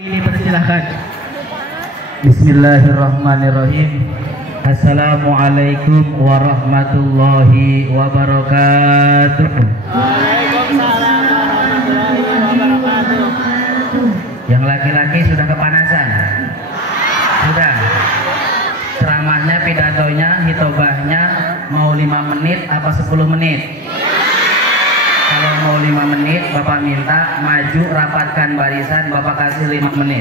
Dipersilahkan. Bismillahirrahmanirrahim. Assalamualaikum warahmatullahi wabarakatuh. Waalaikumsalam warahmatullahi wabarakatuh. Yang laki-laki sudah kepanasan? Sudah. Ceramahnya, pidatonya, hitobahnya mau 5 menit apa 10 menit? Kalau mau 5 menit, Bapak minta maju rapatkan barisan, Bapak kasih 5 menit.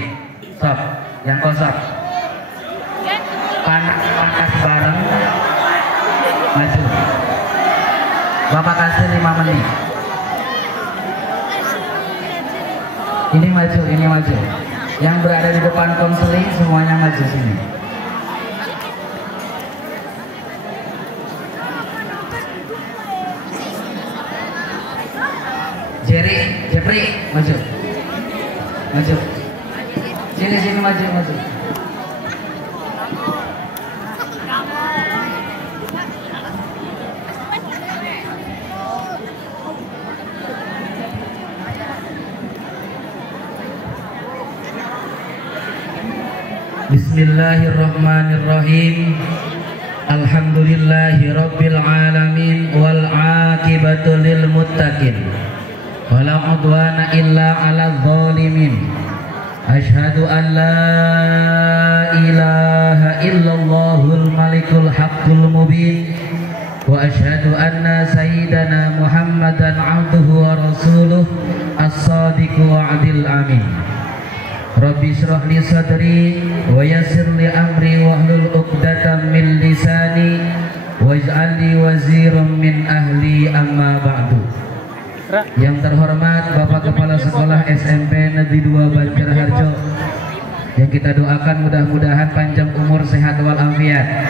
Stop, yang kosong. Pangkas bareng, maju. Bapak kasih 5 menit. Ini maju, ini maju. Yang berada di depan konseling semuanya maju sini. Jepri, maju, maju, sini maju. Bismillahirrahmanirrahim. Alhamdulillahi rabbil alamin wal aqibatu lil muttaqin. Wala udwana illa 'alal zalimin. Asyhadu an la ilaha illallahul malikul haqqul mubin. Wa asyhadu anna sayyidana Muhammadan 'abduhu wa rasuluh as-sadiqu wa'dil amin. Rabbi shrah li sadri wa yassir li amri wahlul 'uqdatam min lisani waj'al li waziran min ahli amma ba'du. Yang terhormat Bapak Kepala Sekolah SMP Negeri 2 Banjarharjo, yang kita doakan mudah-mudahan panjang umur, sehat walafiat.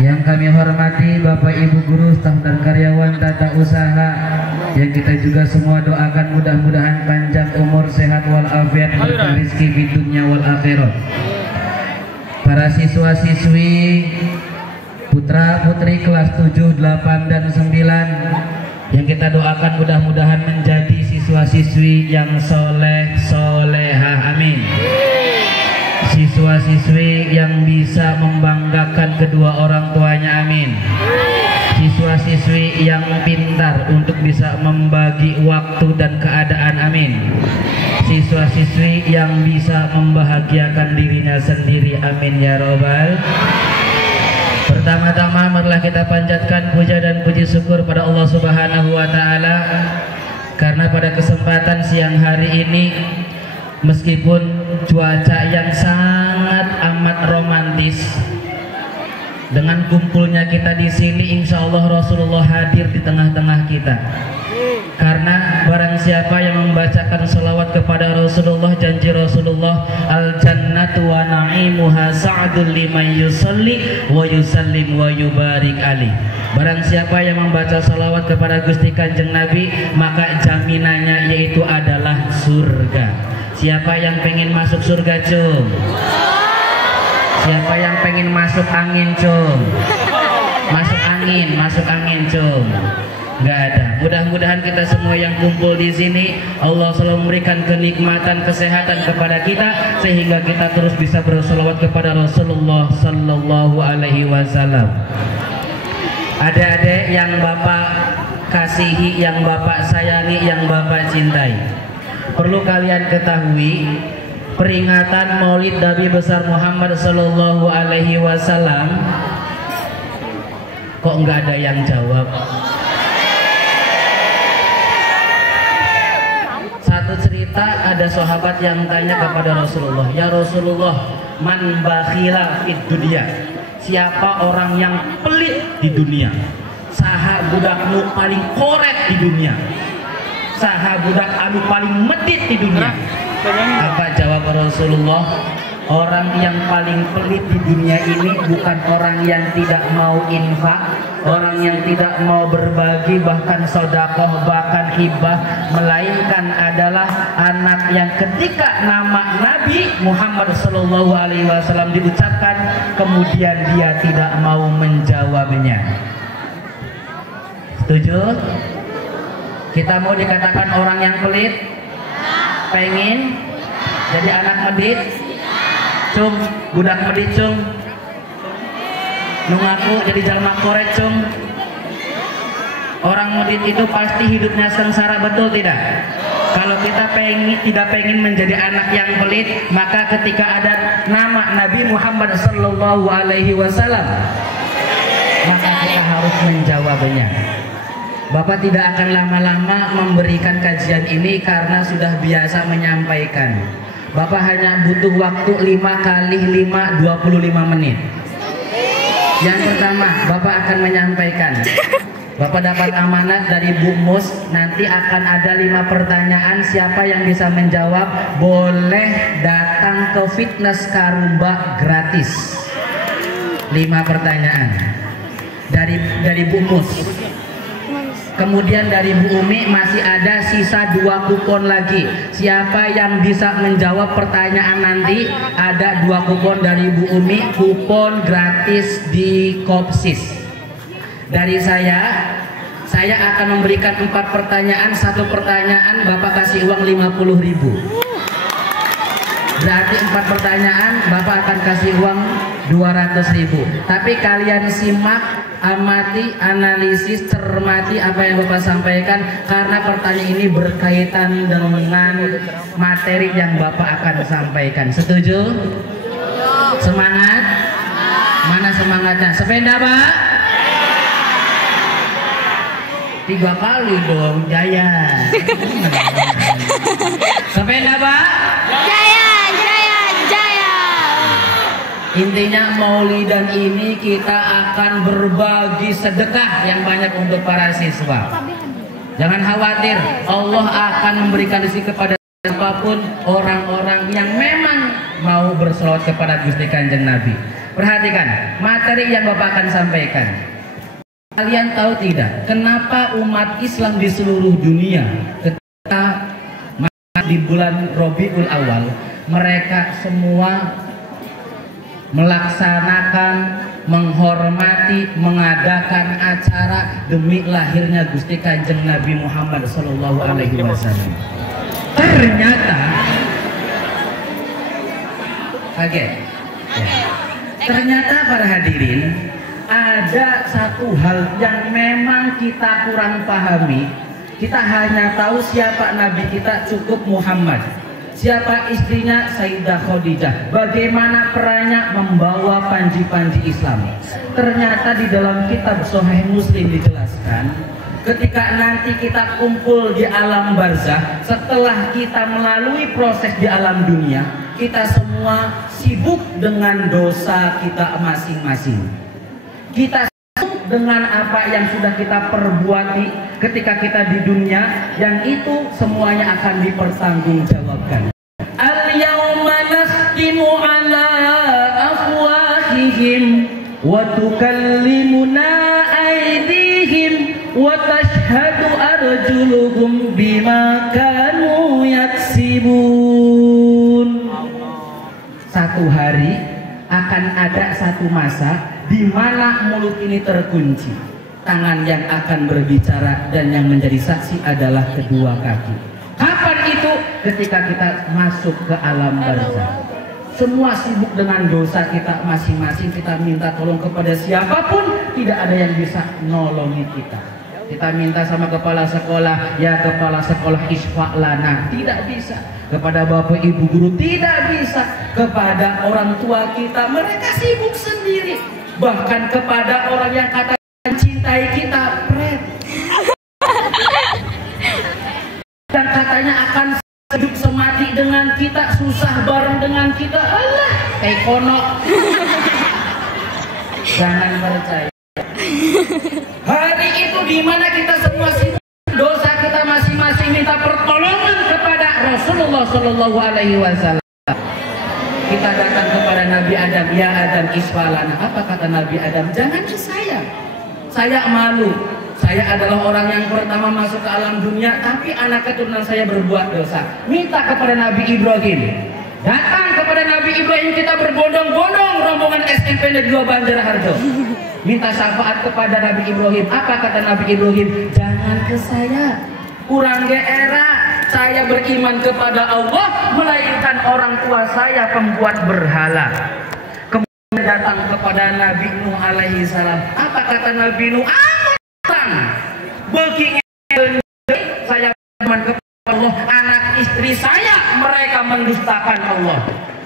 Yang kami hormati Bapak Ibu guru, staf dan karyawan tata usaha, yang kita juga semua doakan mudah-mudahan panjang umur, sehat walafiat, berkah rezeki di dunia wal akhirat. Para siswa-siswi, putra-putri kelas 7, 8 dan 9 yang kita doakan mudah-mudahan menjadi siswa-siswi yang soleh solehah, amin. Siswa-siswi yang bisa membanggakan kedua orang tuanya, amin. Siswa-siswi yang pintar untuk bisa membagi waktu dan keadaan, amin. Siswa-siswi yang bisa membahagiakan dirinya sendiri, amin ya robbal. Pertama-tama marilah kita panjatkan puja dan puji syukur pada Allah Subhanahu wa taala, karena pada kesempatan siang hari ini meskipun cuaca yang sangat amat romantis, dengan kumpulnya kita di sini insya Allah Rasulullah hadir di tengah-tengah kita. Karena barang siapa yang membacakan salawat kepada Rasulullah, janji Rasulullah, al jannatu wa na'imuha sa'dul liman yusalli wa yusallim wa yubarik alih. Barang siapa yang membaca salawat kepada Gusti Kanjeng Nabi, maka jaminannya yaitu adalah surga. Siapa yang pengen masuk surga, cum? Siapa yang pengen masuk angin, cum? Masuk angin, cum? Nggak ada. Mudah-mudahan kita semua yang kumpul di sini, Allah selalu memberikan kenikmatan, kesehatan kepada kita, sehingga kita terus bisa berselawat kepada Rasulullah Sallallahu Alaihi Wasallam. Adik-adik yang Bapak kasihi, yang Bapak sayangi, yang Bapak cintai, perlu kalian ketahui, peringatan Maulid Nabi besar Muhammad Sallallahu Alaihi Wasallam, kok nggak ada yang jawab? Satu cerita, ada sahabat yang tanya kepada Rasulullah, ya Rasulullah, man bakhila fid dunya, siapa orang yang pelit di dunia? Saha budak nu paling koret di dunia? Saha budak anu paling medit di dunia? Apa jawab Rasulullah? Orang yang paling pelit di dunia ini bukan orang yang tidak mau infak, orang yang tidak mau berbagi, bahkan sodakoh, bahkan hibah, melainkan adalah anak yang ketika nama Nabi Muhammad Sallallahu Alaihi Wasallam diucapkan, kemudian dia tidak mau menjawabnya. Setuju? Kita mau dikatakan orang yang pelit? Pengen? Jadi anak medit? Cung, budak medit cung. Nungaku jadi jalma korek cung. Orang medit itu pasti hidupnya sengsara, betul tidak? Kalau kita tidak pengen menjadi anak yang pelit, maka ketika ada nama Nabi Muhammad Sallallahu Alaihi Wasallam, maka kita harus menjawabnya. Bapak tidak akan lama-lama memberikan kajian ini karena sudah biasa menyampaikan. Bapak hanya butuh waktu 5 kali 5 25 menit. Yang pertama, Bapak akan menyampaikan. Bapak dapat amanat dari Bu Mus, nanti akan ada 5 pertanyaan. Siapa yang bisa menjawab boleh datang ke fitness Karumba gratis. 5 pertanyaan dari Bu Mus. Kemudian dari Bu Umi masih ada sisa 2 kupon lagi. Siapa yang bisa menjawab pertanyaan nanti, ada 2 kupon dari Bu Umi, kupon gratis di Kopsis. Dari saya akan memberikan 4 pertanyaan. 1 pertanyaan Bapak kasih uang 50.000. Berarti 4 pertanyaan Bapak akan kasih uang 200.000. Tapi kalian simak, amati, analisis, cermati apa yang Bapak sampaikan, karena pertanyaan ini berkaitan dengan materi yang Bapak akan sampaikan. Setuju? Semangat? Mana semangatnya? Sepeda Pak? 3 kali dong, jaya. Sepeda Pak? Jaya, jaya, jaya. Intinya Maulidan ini kita akan berbagi sedekah yang banyak untuk para siswa. Jangan khawatir, Allah akan memberikan rezeki kepada siapapun orang-orang yang memang mau berselawat kepada Gusti Kanjeng Nabi. Perhatikan materi yang Bapak akan sampaikan. Kalian tahu tidak kenapa umat Islam di seluruh dunia ketika di bulan Rabiul Awal mereka semua melaksanakan, menghormati, mengadakan acara demi lahirnya Gusti Kanjeng Nabi Muhammad Sallallahu Alaihi Wasallam. Ternyata para hadirin, ada satu hal yang memang kita kurang pahami. Kita hanya tahu siapa Nabi kita, cukup Muhammad. Siapa istrinya, Sayyidah Khadijah. Bagaimana perannya membawa panji-panji Islam. Ternyata di dalam kitab Sahih Muslim dijelaskan, ketika nanti kita kumpul di alam barzah, setelah kita melalui proses di alam dunia, kita semua sibuk dengan dosa kita masing-masing. Kita sibuk dengan apa yang sudah kita perbuati ketika kita di dunia, yang itu semuanya akan dipertanggungjawabkan. Al-yawma nakhtimu ala afwahihim wa tukallimuna aydihim wa tashhadu arjuluhum bima kanu yaksibun. Satu hari akan ada satu masa di mana mulut ini terkunci, tangan yang akan berbicara, dan yang menjadi saksi adalah kedua kaki. Kapan itu? Ketika kita masuk ke alam barzah. Semua sibuk dengan dosa kita masing-masing. Kita minta tolong kepada siapapun, tidak ada yang bisa nolongi kita. Kita minta sama kepala sekolah, ya kepala sekolah isfa lana, tidak bisa. Kepada bapak ibu guru tidak bisa. Kepada orang tua kita, mereka sibuk sendiri. Bahkan kepada orang yang katakan cintai kita, pret, dan katanya akan hidup semati dengan kita, susah bareng dengan kita, Allah, ekono. Jangan percaya. Hari itu dimana kita semua sibuk dosa kita masing-masing, minta pertolongan kepada Rasulullah Sallallahu Alaihi Wasallam. Kita datang kepada Nabi Adam, ya Adam isfalana. Apa kata Nabi Adam? Jangan ke saya malu. Saya adalah orang yang pertama masuk ke alam dunia, tapi anak keturunan saya berbuat dosa. Minta kepada Nabi Ibrahim. Datang kepada Nabi Ibrahim, kita berbondong-bondong rombongan SMP Negeri 2 Banjarharjo. Minta syafaat kepada Nabi Ibrahim. Apa kata Nabi Ibrahim? Jangan ke saya, kurang era. saya beriman kepada Allah, melainkan orang tua saya pembuat berhala. Kemudian datang kepada Nabi Nuh alaihi salam. Apa kata Nabi Nuh? Saya beriman kepada Allah, anak istri saya mereka mendustakan Allah.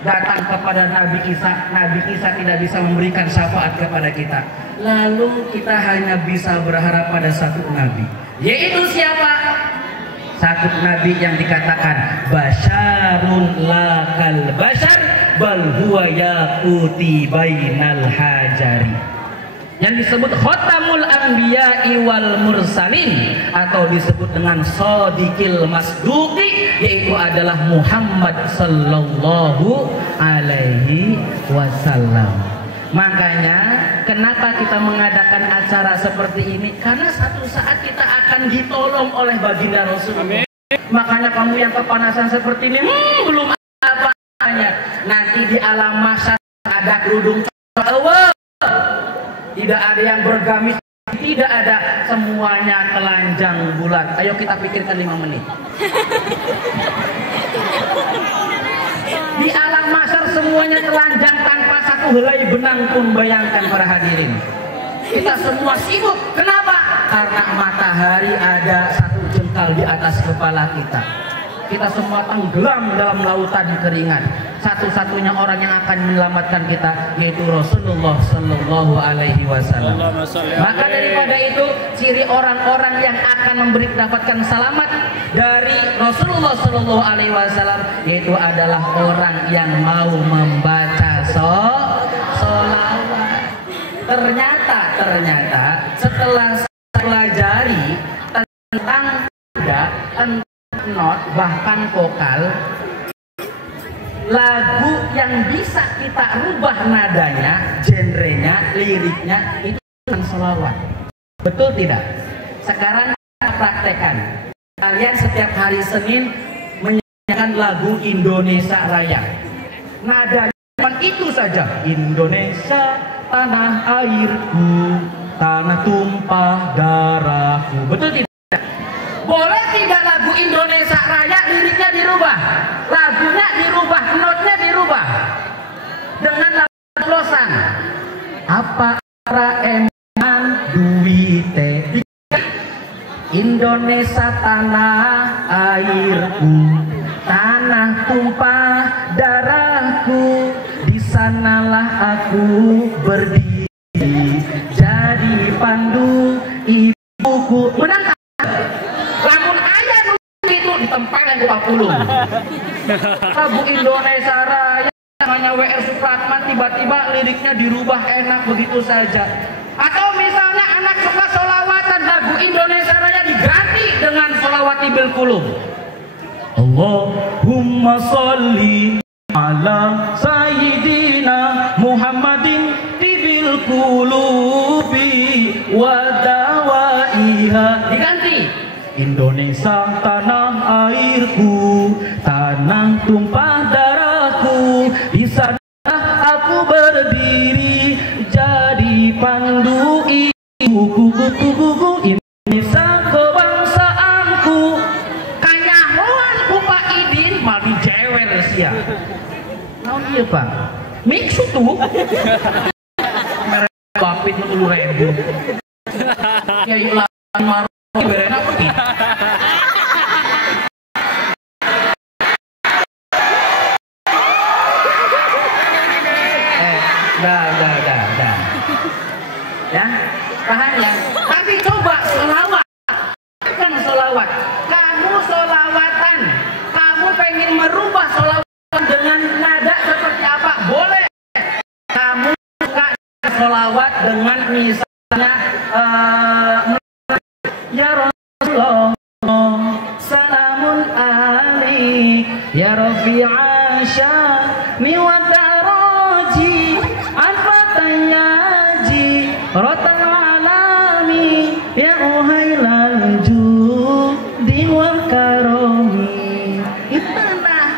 Datang kepada Nabi Isa tidak bisa memberikan syafaat kepada kita. Lalu kita hanya bisa berharap pada satu nabi, yaitu siapa? Satu nabi yang dikatakan basyarun lakal basyar bal huwa yaquti bainal hajari, yang disebut khotamul anbiya'i wal mursalin, atau disebut dengan shadiqil masduqi, yaitu adalah Muhammad sallallahu alaihi wasallam. Makanya kenapa kita mengadakan acara seperti ini? Karena satu saat kita akan ditolong oleh baginda Rasulullah. Makanya kamu yang kepanasan seperti ini, belum apa-apanya. Nanti di alam mahsyar ada kerudung Allah. Tidak ada yang bergamis, tidak ada, semuanya telanjang bulat. Ayo kita pikirkan 5 menit. Di alam mahsyar semuanya telanjang tanpa satu helai benang pun, bayangkan para hadirin. Kita semua sibuk. Kenapa? Karena matahari ada 1 jengkal di atas kepala kita. Kita semua tenggelam dalam lautan keringat. Satu-satunya orang yang akan menyelamatkan kita yaitu Rasulullah Sallallahu Alaihi Wasallam. Maka daripada itu, ciri orang-orang yang akan mendapatkan selamat dari Rasulullah Sallallahu Alaihi Wasallam yaitu adalah orang yang mau membaca sholawat. Ternyata setelah saya pelajari tentang not bahkan vokal, lagu yang bisa kita rubah nadanya, genrenya, liriknya itu dengan sholawat. Betul tidak? Sekarang kita praktekkan. Kalian setiap hari Senin menyanyikan lagu Indonesia Raya. Nadanya cuma itu saja. Indonesia tanah airku, tanah tumpah darahku. Betul tidak? Boleh tidak lagu Indonesia Raya liriknya dirubah, lagunya dirubah, notnya dirubah dengan lagu oplosan? Apa emang duwite Indonesia tanah airku, tanah tumpah darahku, di sanalah aku berdiri jadi pandu ibuku. Menang lamun ayah itu ditempelin ke pulung. Lagu Indonesia Raya namanya WR Supratman, tiba-tiba liriknya dirubah enak begitu saja. Atau misalnya anak suka sholawatan, lagu Indonesia Raya diganti dengan sholawati bil qulub. Allahumma sholli ala sayyidina Muhammadin bil qulubi wa dawaiha. Diganti Indonesia tanah airku, tanah tumpah darahku, di sana aku berdiri jadi pandu ibuku. Indonesia kebangsaanku, kanyahoan ku Pak Idin mali jewer sia. Naon ieu Pak? Mix tuh. Merek bapit 30.000. Ya ilah marah berena pergi. Dah. Ya, tahan ya. Tapi coba sholawat. Kan sholawat. Kamu sholawatan. Kamu pengen merubah sholawatan dengan nada seperti apa? Boleh. Kamu suka sholawat dengan misalnya ya Rasulullah salamun alaik ya Rafi'a syami wa taraji al-fatayaji rotan alami ya uhailal judi wal karomi. Itu nah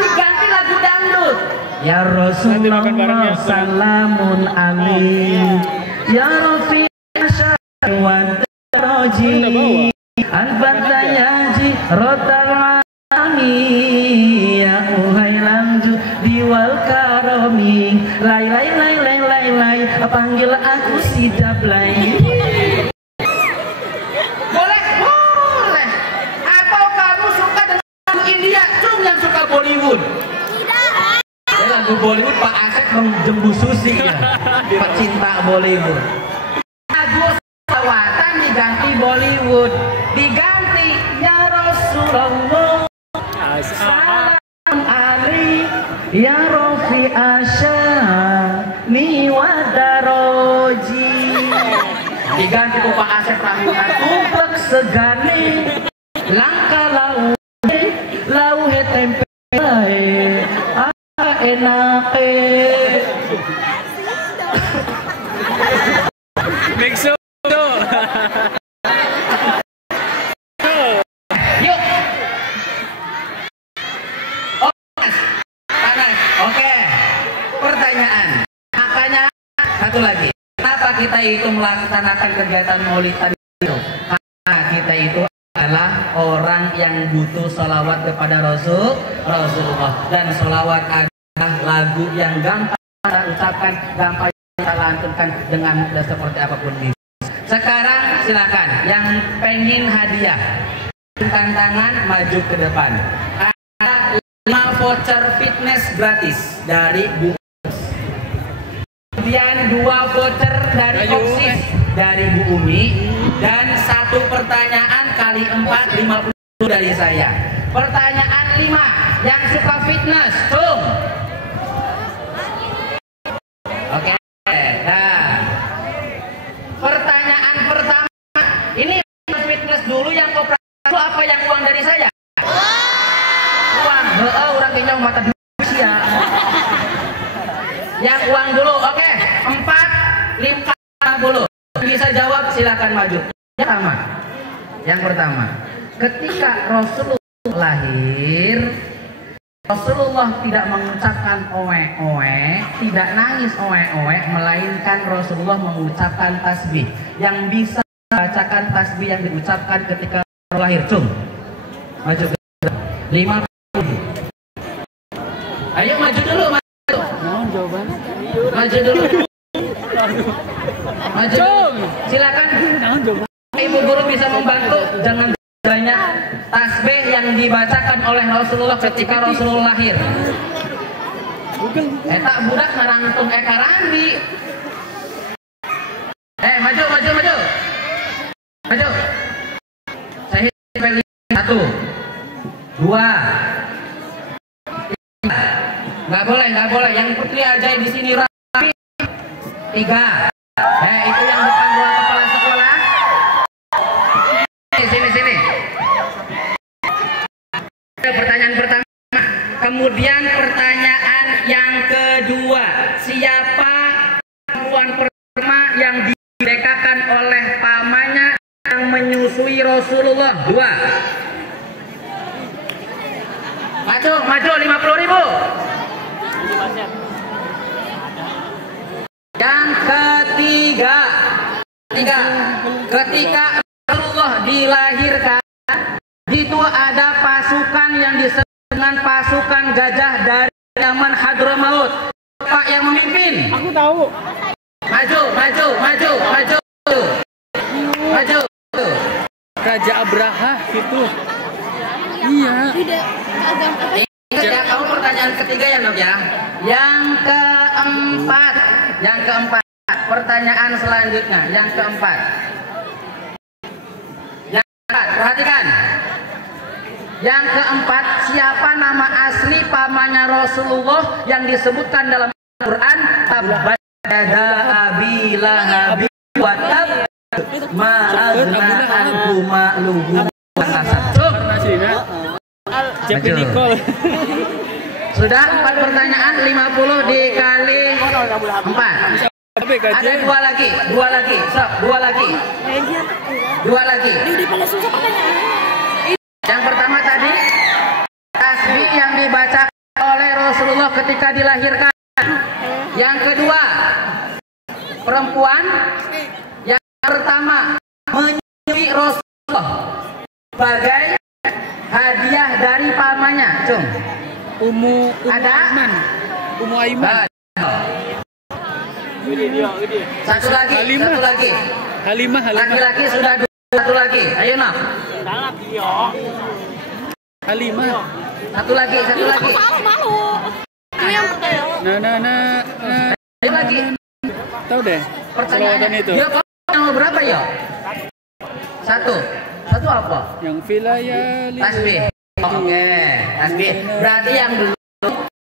diganti lagu dangdut. Ya Rasulullah salamun alaik ya Rafi'a syami wa taraji al-fatayaji Lai, panggil aku si Jablay. Boleh. Atau kamu suka dengan lagu India? Cung yang suka Bollywood. Lagu Bollywood Pak Asep menjembu Susi ya. Pecinta Bollywood. Lagu Selawatan diganti Bollywood. Diganti ya Rasulullah. Salam Ali ya Rofi Asya ni wadaroji. Diganti ku Pak Asep Rahmat tumpek segane langka lauhe tempe enake. Mixo. Yuk. Panas. Oke. Pertanyaan. Makanya satu lagi. Kenapa kita itu melaksanakan kegiatan Maulid tadi itu? Karena kita itu adalah orang yang butuh sholawat kepada Rasulullah, dan sholawat adalah lagu yang gampang kita ucapkan, gampang kita lantunkan dengan seperti apapun bisa. Sekarang silakan yang pengen hadiah, angkat tangan maju ke depan. Ada 5 voucher fitness gratis dari Bu. Kemudian 2 voucher dari Oxis dari Bu Umi, dan 1 pertanyaan kali 4 50 dari saya. Pertanyaan 5 yang suka fitness, cung. Oke, dah. Pertanyaan pertama, ini fitness dulu yang operasi apa yang uang dari saya? Uang, orang kenyang mata dunia. Yang uang dulu, oke. 4, 5, 50. Bisa jawab silakan maju. Yang pertama, ketika Rasulullah lahir, Rasulullah tidak mengucapkan oe-oe, tidak nangis oe-oe, melainkan Rasulullah mengucapkan tasbih. Yang bisa bacakan tasbih yang diucapkan ketika lahir, cung. Maju ke 50. Ayo maju dulu, maju dulu. Maju. Silakan. Ibu guru bisa membantu, jangan banyak tasbih yang dibacakan oleh Rasulullah ketika Rasulullah lahir. Eta budak narangtung eka randi. Maju. Saya pilih 1, 2, 3. Nggak boleh. Yang putri aja di sini rapi. 3. Itu yang depan ruang kepala sekolah. Sini. Pertanyaan pertama. Kemudian pertanyaan yang kedua. Siapa perempuan pertama yang didekakan oleh pamannya yang menyusui Rasulullah? 2. Maju 50.000. Yang ketiga, ketika Rasulullah dilahirkan, itu ada pasukan yang disebut dengan pasukan gajah dari zaman Hadramaut. Siapa yang memimpin? Aku tahu. Maju. Raja Abraha itu. Iya. Ya, kamu pertanyaan ketiga ya, Nok ya. Yang keempat. Pertanyaan selanjutnya, yang keempat. Perhatikan. Yang keempat, siapa nama asli pamannya Rasulullah yang disebutkan dalam Al-Quran? Tabbat yada abi lahab wa tab ma agna anhu ma'luhu wa kasab. Sudah 4 pertanyaan, 50 dikali 4. Ada 2 lagi. Stop, 2 lagi. Yang pertama tadi tasbih yang dibaca oleh Rasulullah ketika dilahirkan. Yang kedua, perempuan yang pertama menyusui Rasulullah sebagai hadiah dari pamannya, cung. Umu ada Aiman. Satu lagi, Halimah. satu lagi. Halimah. Laki-laki sudah dua, satu lagi. Ayo nak. Halimah. Satu lagi, satu lagi. Malu. Itu yang pertanyaan. Nah. Ayo lagi. Tahu deh. Pertanyaannya Selawatan itu. dia nomor berapa ya? Satu. Satu apa? Yang wilayah Tasbih. Oke, tasbih. Berarti yang belum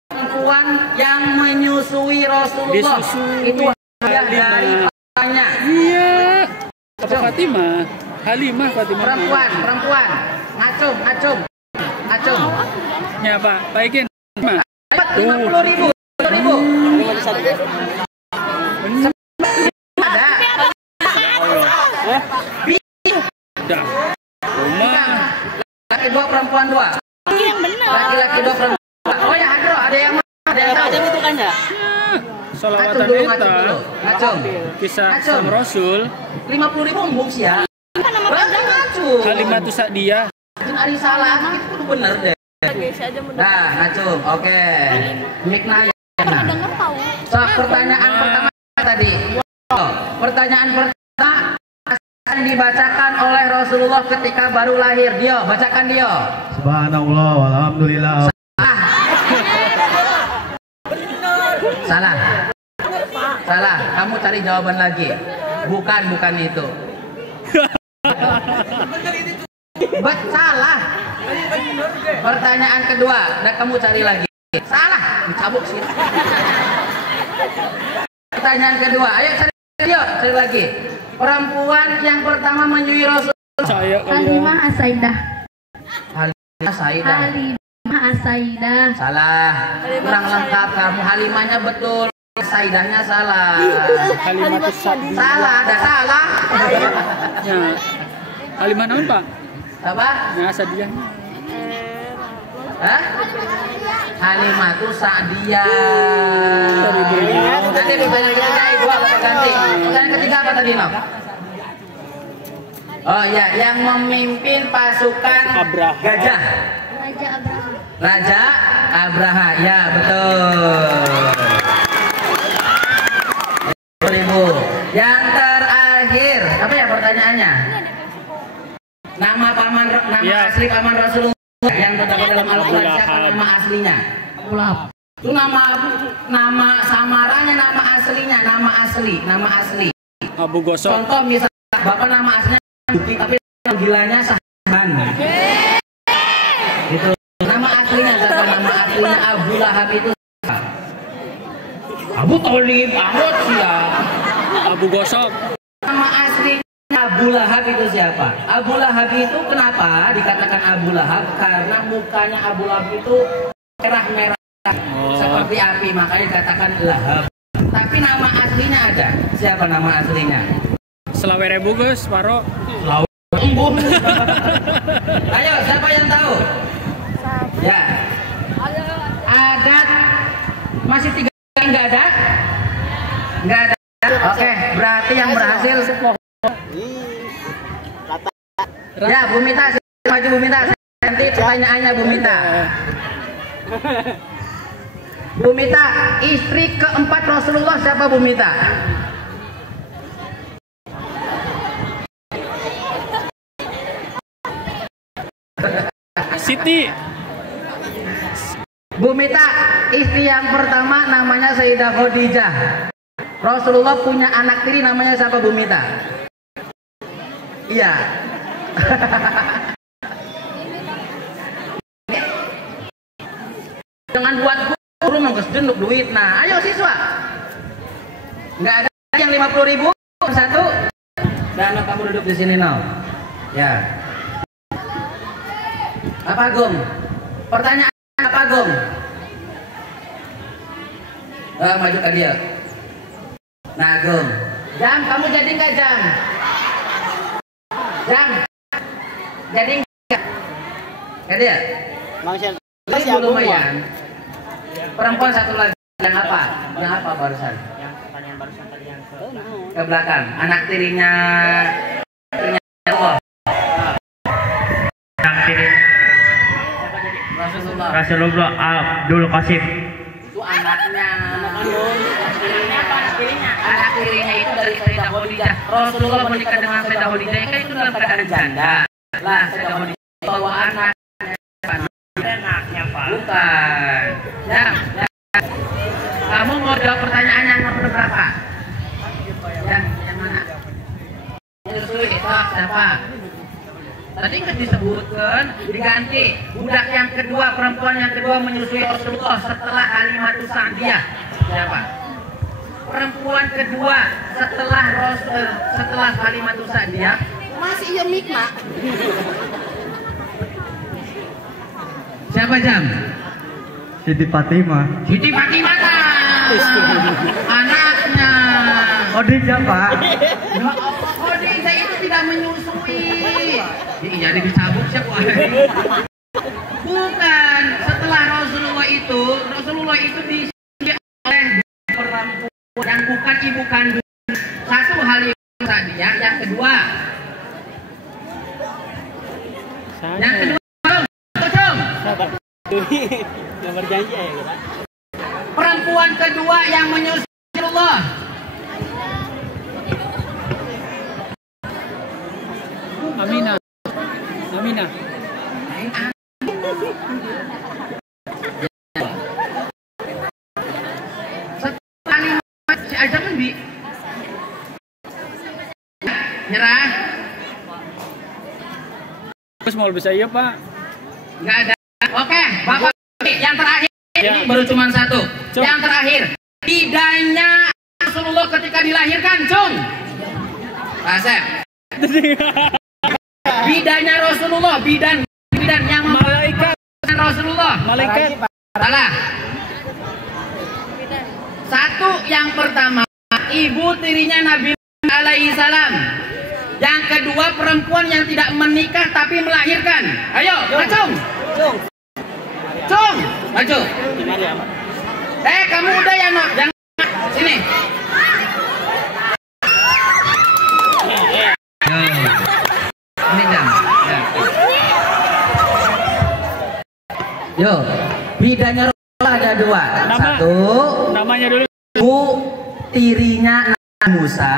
perempuan yang menyusui Rasulullah Disusui. itu hadiah dari papanya. Iya. Apa Fatimah? Halimah Fatimah. Perempuan. Ngacung. Ya Pak, baikin. Mah. 50.000. 50.000. Ada. Dah. Rumah. Laki dua, perempuan dua. Yang benar. Laki-laki dua, perempuan. Oh ya, Andro, ada yang tahu? itu kan ya? Salawatan Ngacung eta. dulu. Ngacung. Kisah Ngacung. Sam Rasul. 50.000 embung sih ya. Apa nama Berarti ngacung. Halimah tu Sa'diyah. Mungkin hari salah, itu kudu bener deh. guys aja mendengar. Nah, ngacung. Oke. Mikna ya. Pernah denger tahu. So, pertanyaan pertama tadi. Pertanyaan pertama akan dibacakan oleh Rasulullah ketika baru lahir. Dio, bacakan Dio. Subhanallah walhamdulillah. Salah. Salah. Kamu cari jawaban lagi. Bukan itu. Salah. Pertanyaan kedua. Nah, kamu cari lagi. Salah. Dicabuk sih. Pertanyaan kedua. Ayo cari lagi. Perempuan yang pertama menyusui Rasul. Saya Halimah Asaidah. Halimah Saidah. Halimah Asaidah. Salah. Kurang lengkap kamu. Halimahnya betul. Saidahnya salah. Halimah tu Sa'diyah. Salah. Ada salah. Ya. Halimah naon Pak? Apa? Ya Sa'diyah. Hah? Halimah itu Sa'diyah. Nanti pertanyaan ketiga ibu apa ganti? Pertanyaan ketiga apa tadi Nok? Oh ya, yang memimpin pasukan Abraha. gajah. Raja Abraham. Raja Abraha, ya betul. Ribu. Yang terakhir, apa ya pertanyaannya? Nama Ya. asli paman Rasulullah yang terdapat dalam Al-Quran, Abu siapa Lahab. nama aslinya? Abu Lahab. Itu nama samaranya, nama asli. Abu Gosok. Contoh misalnya bapak nama aslinya Bukti tapi panggilannya Sahban. Gitu. Nama aslinya Abu Lahab itu siapa? Abu Thalib, Ahmad siapa? Abu Gosok. Nama asli Abu Lahab itu siapa? Abu Lahab itu kenapa dikatakan Abu Lahab? Karena mukanya Abu Lahab itu merah-merah seperti api, makanya dikatakan Lahab. Tapi nama aslinya ada. Siapa nama aslinya? Selawere Bugus, Paro. Embung. Ayo, siapa yang tahu? Ya. Ada masih 3 yang nggak ada? Nggak ada. Oke, berarti yang berhasil. Ya, Bu Mita, maju Bu Mita. Nanti pertanyaannya Bu Mita. Bu Mita, istri keempat Rasulullah siapa Bu Mita? Siti. Bu Mita, istri yang pertama namanya Sayyidah Khadijah. Rasulullah punya anak tiri namanya siapa Bu Mita? Iya. Jangan buat guru mengges denduk duit. Nah, ayo siswa. Nggak ada yang 50.000 satu. Dan kamu duduk di sini now. Ya. Apa Gum? Pertanyaan apa Gum? Maju ke dia. Nah Gum. Jam, kamu jadi nggak Jam? Jam. Jadi nggak? Ke dia. Ini lumayan. Perempuan satu lagi. Yang apa? Yang apa barusan? Yang pertanyaan barusan tadi yang ke belakang. Anak tirinya Allah. Anak tirinya Rasulullah. Rasulullah Abdul Qasim. Itu anaknya. Anak tirinya itu dari Sayyidah Khadijah. Rasulullah menikah dengan Sayyidah Khadijah kan itu dalam keadaan janda. Lah Sayyidah Khadijah bawa anak. Anaknya Pak. Bukan. Ya. Kamu mau jawab pertanyaan yang nomor berapa? Yang mana? Menyusui itu siapa? Tadi kan disebutkan diganti budak yang kedua, perempuan yang kedua menyusui Rasulullah setelah Halimatus Sa'diyah. Siapa? Perempuan kedua setelah Halimatus Sa'diyah. Masih iya Mikma. Siapa Jam? Siti Fatimah. Siti Fatimah. Anaknya. Khadijah, Pak. Ya Allah, Khadijah itu tidak menyusui. Jadi dicabut siapa? Bukan. Setelah Rasulullah itu disusui oleh perempuan yang bukan ibu kandung. Satu Halimatus Sa'diyah, yang kedua. Yang kedua. Yang berjanji ya kita. Perempuan kedua yang menyusui Rasulullah. Aminah. Aminah. Si Aisyah kan nyerah. Terus mau bisa iya Pak? Nggak ada. Oke, Bapak yang terakhir Ya. ini baru cuma satu. Cung. Yang terakhir, bidanya Rasulullah ketika dilahirkan, Cung. Asep. Bidanya Rasulullah, bidan yang Malaikat. Rasulullah. Malaikat. Salah. Satu, yang pertama, ibu tirinya Nabi alaihi salam. Yang kedua, perempuan yang tidak menikah tapi melahirkan. Ayo, Cung. Cung, maju. Kamu udah ya, Nok? Jangan sini. Ini Jam. Ya. Yo, bidanya Rasulullah ada dua. Satu, Namanya dulu. ibu tirinya Nabi Musa.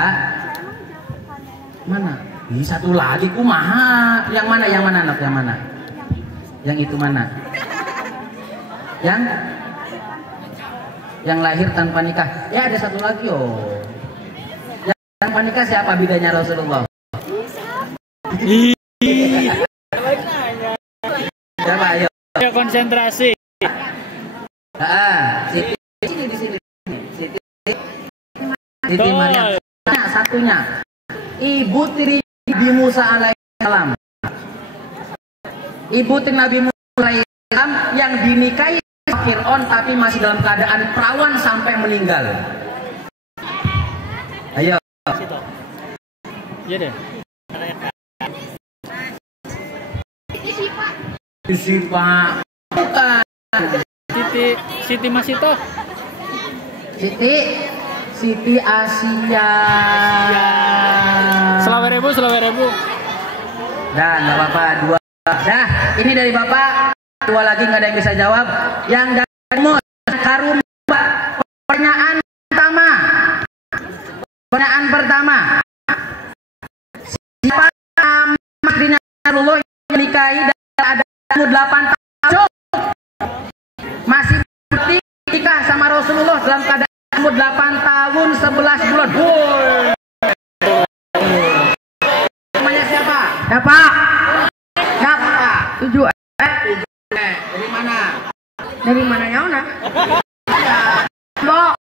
Mana? Satu lagi kumaha. Yang mana? Yang mana, Nok? Yang mana? Yang itu mana? Yang lahir tanpa nikah. Ya, ada satu lagi, oh. Yang tanpa nikah siapa bidanya Rasulullah? Siapa? Ayo. Ya konsentrasi. Siti di sini. Siti Maryam. Satunya. Ibu tiri Nabi Musa alaihissalam. Ibu tiri Nabi Musa alaihissalam yang dinikahi Fir'aun tapi masih dalam keadaan perawan sampai meninggal. Ayo. Iya deh. Pak. Bukan. Siti Masito. Siti Asia. Selawe rebu. Dah, nggak apa-apa. Dua. Dah, ini dari Bapak. Dua lagi nggak ada yang bisa jawab. Yang dari Mus Karum. Pertanyaan pertama. Siapa nama Rasulullah yang menikahi dan ada 8 tahun? Masih seperti nikah sama Rasulullah dalam keadaan 8 tahun 11 bulan. Namanya siapa? Siapa? Siapa? 7. Dari mana? Dari mana Yauna? Mbok.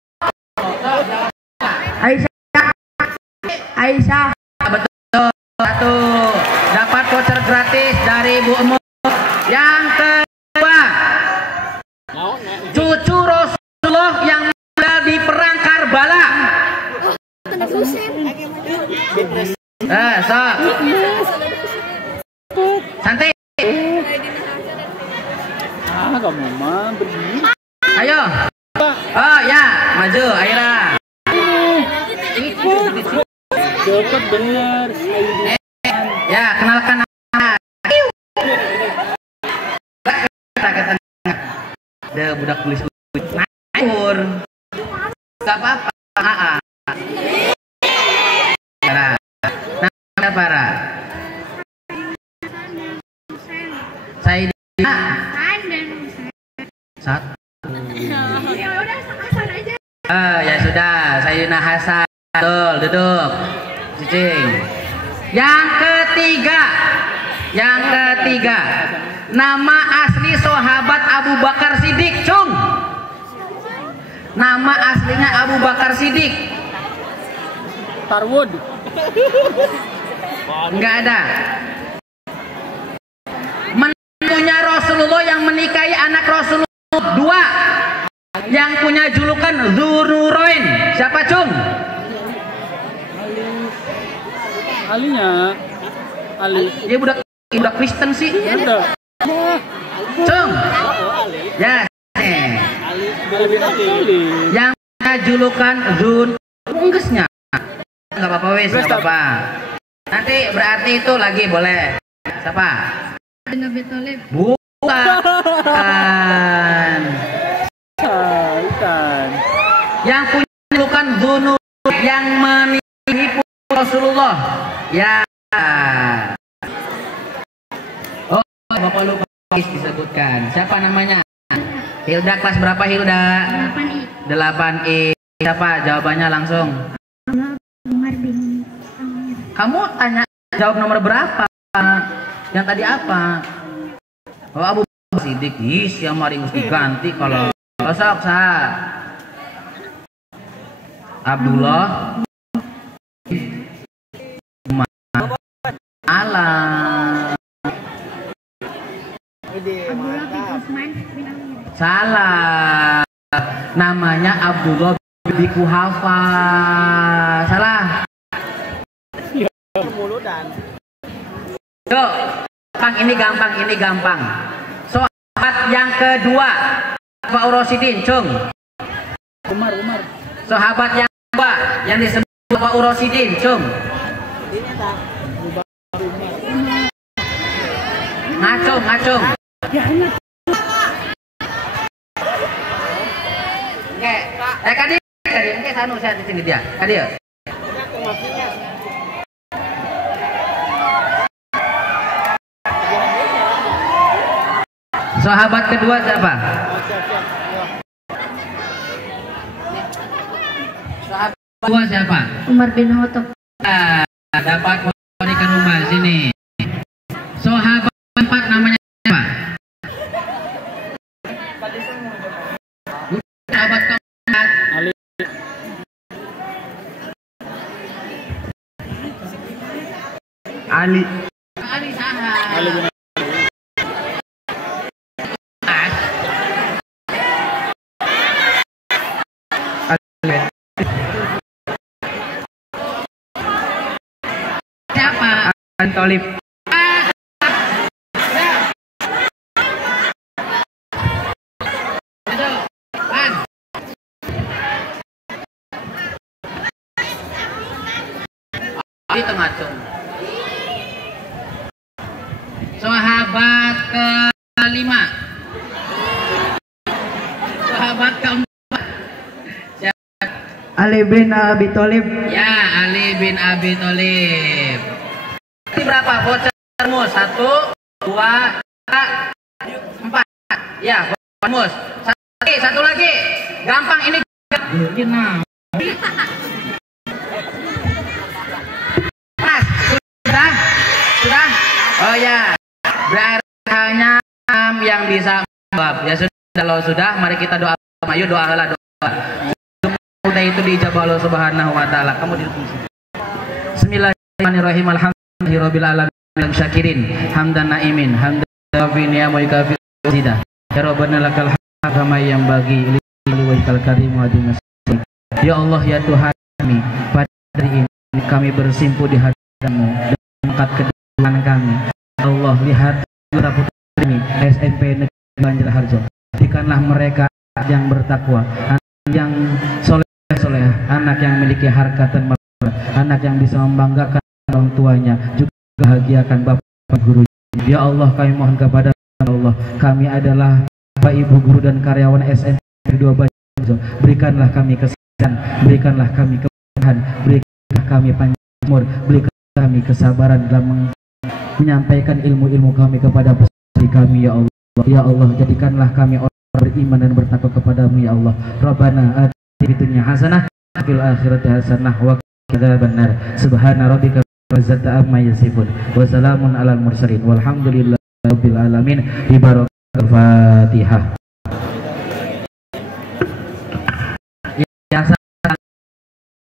Aisyah. Betul. Satu. Dapat voucher gratis dari Bu Emu. Yang kedua, cucu Rasulullah yang meninggal di perang Karbala. Santai. Kamu mah begini. Ayo. Oh ya, maju, Aira. Cepet bener. Ya, kenalkan anak. Ada budak tulis. Naikun. Gak apa-apa. Namanya para. Sayyidina. Satu. Ya sudah, Sayyidina Hasan. Betul, duduk. Cicing. Yang ketiga, nama asli sahabat Abu Bakar Siddiq, Cung. Nama aslinya Abu Bakar Siddiq. Tarwood. Enggak ada. Menantunya Rasulullah yang menikahi anak Rasulullah 2 yang punya julukan Dzunurain. Siapa, Cung? Alinya. Ali. Dia budak Kristen sih. Ada. Cung. Ya. Yang punya julukan Dzunurain. Enggak apa-apa wes, enggak apa-apa. Nanti berarti itu lagi boleh. Siapa? Bukan. Bukan. Yang punya julukan Dzunurain yang menikahi Rasulullah. Ya. Oh, Bapak lupa disebutkan. Siapa namanya? Hilda, kelas berapa Hilda? 8I. Siapa? Jawabannya langsung. Kamu tanya jawab nomor berapa? Yang tadi apa? Oh, Abu Bakar Siddiq. Is, yang mari mesti ganti kalau sok sah. Abdullah Allah. Salah. Namanya Abdullah bin Kuhafa. Salah. Yuk, ini gampang. Sahabat yang kedua, Pak Urosidin, Cung. Umar. Sahabat yang kedua yang disebut Pak Urosidin, Cung. Ngacung. Oke, kadi, oke sanu saya di sini dia. Kadi ya. Sahabat kedua siapa? Sahabat kedua siapa? Umar bin Khattab. Dapat ke rumah sini. Sahabat keempat namanya siapa? Sahabat keempat. Ali. Ali saha. Ali bin Siapa? Antolib. Di tengah cung. Sahabat kelima. Sahabat keempat. Ali bin Abi Thalib. Ya, Ali bin Abi Thalib. Ini berapa vouchermu? 1, 2, 4. Ya, vouchermu. Satu lagi. Gampang ini. Sudah. Oh ya. Berarti hanya yang bisa menjawab. Ya sudah, kalau sudah mari kita doa. Ayo doalah doa. Semoga itu diijabah Allah Subhanahu wa taala. Kamu di sini. Bismillahirrahmanirrahim. Alhamdulillahirabbil alamin syakirin. Hamdan naimin, hamdan fi ni'amil kafir zidah. Ya Rabbana lakal hamd kama yang bagi liwajhikal karim wa dinas. Ya Allah ya Tuhan kami, pada hari ini kami bersimpu di hadapan-Mu dan angkat kedua kami. Allah lihat putra putri SMP Negeri Banjarharjo. Jadikanlah mereka yang bertakwa, yang soleh, anak yang memiliki harkat dan martabat, anak yang bisa membanggakan orang tuanya, juga bahagiakan bapak guru. Ya Allah, kami mohon kepada Allah, kami adalah bapak ibu guru dan karyawan SMP 2 Banjarharjo. Berikanlah kami kesehatan, ihsan, berikanlah kami kemudahan, berikanlah kami panjang umur, berikanlah kami kesabaran dalam menyampaikan ilmu-ilmu kami kepada peserta kami ya Allah. Ya Allah, jadikanlah kami orang beriman dan bertakwa kepadamu ya Allah. Rabbana atina fid dunya hasanah wa fil akhirati hasanah wa qina adzabannar. Subhana rabbika rabbil izzati amma yasifun wa salamun alal mursalin walhamdulillahirabbil alamin. Bi barakatil Fatihah.